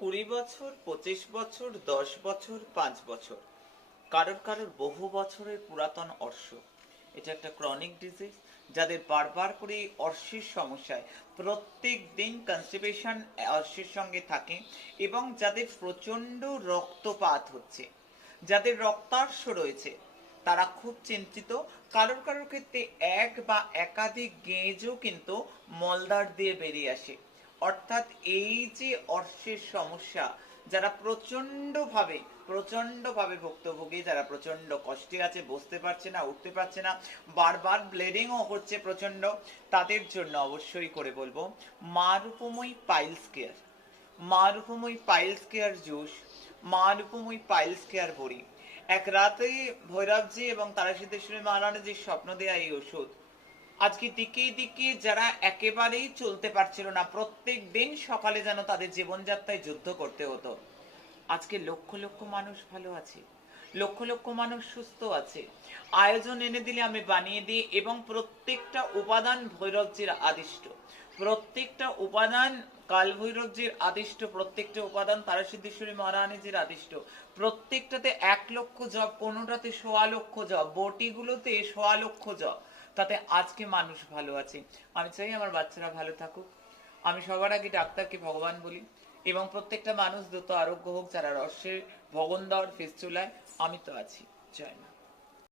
20 বছর, 25 বছর, 10 বছর, 5 বছর, কারোর কারোর বহু বছরের পুরাতন অর্শ। এটা একটা ক্রনিক ডিজিজ, যাদের বারবার করে এই অর্শের সমস্যায় প্রত্যেক দিন কনস্টিপেশন অর্শের সঙ্গে থাকে, এবং যাদের প্রচণ্ড রক্তপাত হচ্ছে, যাদের রক্তার্শ রয়েছে, তারা খুব চিন্তিত। কারোর কারোর ক্ষেত্রে এক বা একাধিক গেঁজও কিন্তু মলদ্বার দিয়ে বেরিয়ে আসে। অর্থাৎ এই যে অর্শের সমস্যা, যারা প্রচন্ডভাবে ভুক্তভোগী, যারা প্রচন্ড কষ্টে আছে, বসতে পারছে না, উঠতে পারছে না, বারবার ব্লিডিংও হচ্ছে প্রচন্ড, তাদের জন্য অবশ্যই করে বলবো মা রূপময়ী পাইলস কেয়ার। মা রূপময়ী পাইলস কেয়ার জুস, মা রূপময়ী পাইলস কেয়ার বড়ি। এক রাতে ভৈরবজি এবং তারাসিদ্ধেশ্বরী মহারানী যে স্বপ্ন দেয়া এই ওষুধ, আজকে দিকে দিকে যারা একেবারেই চলতে পারছিল না, প্রত্যেক দিন সকালে যেন তাদের জীবনযাত্রায় যুদ্ধ করতে হতো, আজকে লক্ষ লক্ষ মানুষ ভালো আছে, লক্ষ লক্ষ মানুষ সুস্থ আছে। আয়োজন এনে দিলে আমি বানিয়ে দিই, এবং প্রত্যেকটা উপাদান ভৈরবজির আদিষ্ট, প্রত্যেকটা উপাদান কাল ভৈরবজির আদিষ্ট, প্রত্যেকটা উপাদান তারাসিদ্ধেশ্বরী মহারানীজির আদিষ্ট। প্রত্যেকটাতে 1 লক্ষ জপ, কোনোটাতে 1.25 লক্ষ জপ, বটিগুলোতে 1.25 লক্ষ জপ। তাতে আজকে মানুষ ভালো আছে। আমি চাই আমার বাচ্চারা ভালো থাকুক। আমি সবার আগে ডাক্তারকে ভগবান বলি, এবং প্রত্যেকটা মানুষ দ্রুত আরোগ্য হোক, যারা রসের ভগন্দর ফিস্টুলায়। আমি তো আছি। জয় মা।